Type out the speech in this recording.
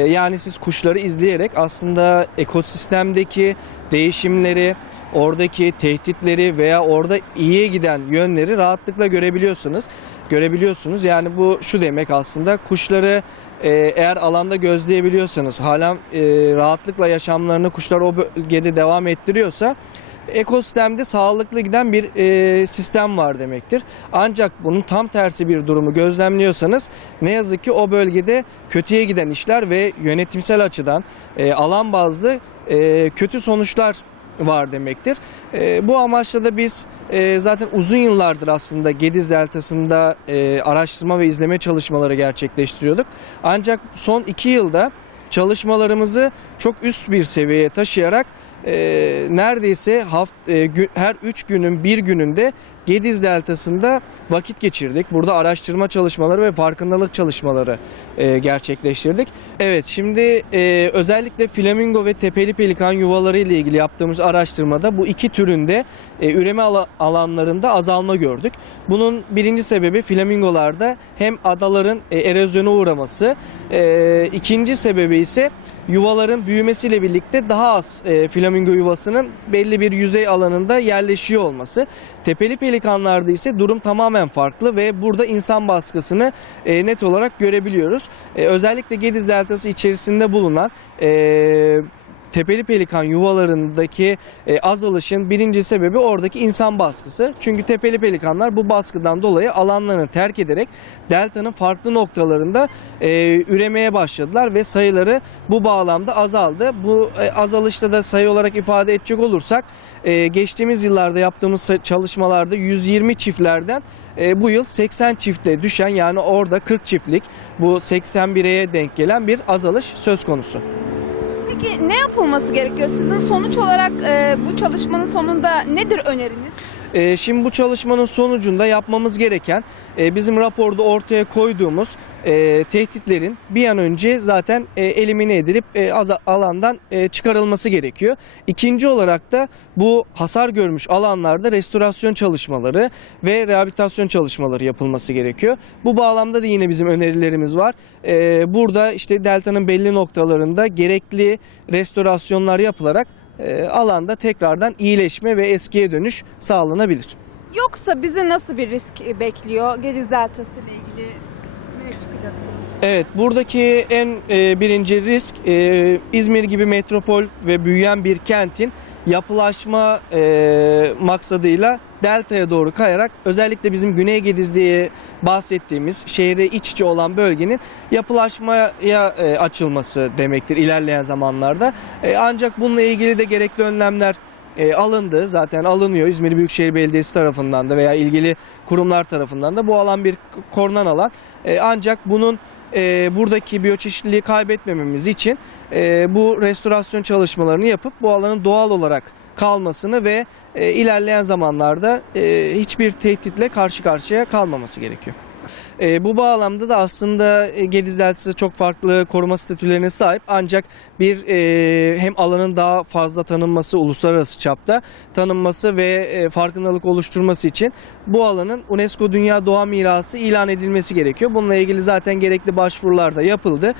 E, Yani siz kuşları izleyerek aslında ekosistemdeki değişimleri, oradaki tehditleri veya orada iyiye giden yönleri rahatlıkla görebiliyorsunuz. Görebiliyorsunuz. Yani bu şu demek aslında kuşları e, eğer alanda gözleyebiliyorsanız, hala e, rahatlıkla yaşamlarını kuşlar o bölgede devam ettiriyorsa ekosistemde sağlıklı giden bir e, sistem var demektir. Ancak bunun tam tersi bir durumu gözlemliyorsanız ne yazık ki o bölgede kötüye giden işler ve yönetimsel açıdan e, alan bazlı e, kötü sonuçlar var demektir. E, bu amaçla da biz e, zaten uzun yıllardır aslında Gediz Deltası'nda e, araştırma ve izleme çalışmaları gerçekleştiriyorduk. Ancak son iki yılda çalışmalarımızı çok üst bir seviyeye taşıyarak e, neredeyse haft, e, gü- her üç günün bir gününde Gediz Deltası'nda vakit geçirdik. Burada araştırma çalışmaları ve farkındalık çalışmaları e, gerçekleştirdik. Evet şimdi e, özellikle flamingo ve tepeli pelikan yuvaları ile ilgili yaptığımız araştırmada bu iki türünde e, üreme ala- alanlarında azalma gördük. Bunun birinci sebebi flamingolarda hem adaların e, erozyona uğraması, e, ikinci sebebi ise yuvaların büyümesiyle birlikte daha az e, flamingo yuvasının belli bir yüzey alanında yerleşiyor olması. Tepeli pelikanlarda ise durum tamamen farklı ve burada insan baskısını e, net olarak görebiliyoruz. E, özellikle Gediz Deltası içerisinde bulunan e, tepeli pelikan yuvalarındaki e, azalışın birinci sebebi oradaki insan baskısı. Çünkü tepeli pelikanlar bu baskıdan dolayı alanlarını terk ederek deltanın farklı noktalarında e, üremeye başladılar ve sayıları bu bağlamda azaldı. Bu e, azalışta da sayı olarak ifade edecek olursak e, geçtiğimiz yıllarda yaptığımız çalışmalarda 120 çiftlerden e, bu yıl 80 çifte düşen yani orada 40 çiftlik bu 80 bireye denk gelen bir azalış söz konusu. Peki ne yapılması gerekiyor? Sizin sonuç olarak e, bu çalışmanın sonunda nedir öneriniz? Ee, Şimdi bu çalışmanın sonucunda yapmamız gereken e, bizim raporda ortaya koyduğumuz e, tehditlerin bir an önce zaten e, elimine edilip e, alandan e, çıkarılması gerekiyor. İkinci olarak da bu hasar görmüş alanlarda restorasyon çalışmaları ve rehabilitasyon çalışmaları yapılması gerekiyor. Bu bağlamda da yine bizim önerilerimiz var. E, Burada işte deltanın belli noktalarında gerekli restorasyonlar yapılarak e, alanda tekrardan iyileşme ve eskiye dönüş sağlanabilir. Yoksa bizi nasıl bir risk bekliyor? Gediz Deltası ile ilgili ne çıkacak sonuç? Evet, buradaki en e, birinci risk e, İzmir gibi metropol ve büyüyen bir kentin yapılaşma e, maksadıyla deltaya doğru kayarak özellikle bizim Güney Gediz diye bahsettiğimiz şehre iç içe olan bölgenin yapılaşmaya e, açılması demektir ilerleyen zamanlarda. E, ancak bununla ilgili de gerekli önlemler e, alındı. Zaten alınıyor İzmir Büyükşehir Belediyesi tarafından da veya ilgili kurumlar tarafından da bu alan bir korunan alan. E, ancak bunun e, buradaki biyoçeşitliliği kaybetmememiz için e, bu restorasyon çalışmalarını yapıp bu alanın doğal olarak kalmasını ve e, ilerleyen zamanlarda e, hiçbir tehditle karşı karşıya kalmaması gerekiyor. E, bu bağlamda da aslında e, Gedizler size çok farklı koruma statülerine sahip ancak bir e, hem alanın daha fazla tanınması uluslararası çapta tanınması ve e, farkındalık oluşturması için bu alanın UNESCO Dünya Doğa Mirası ilan edilmesi gerekiyor. Bununla ilgili zaten gerekli başvurular da yapıldı.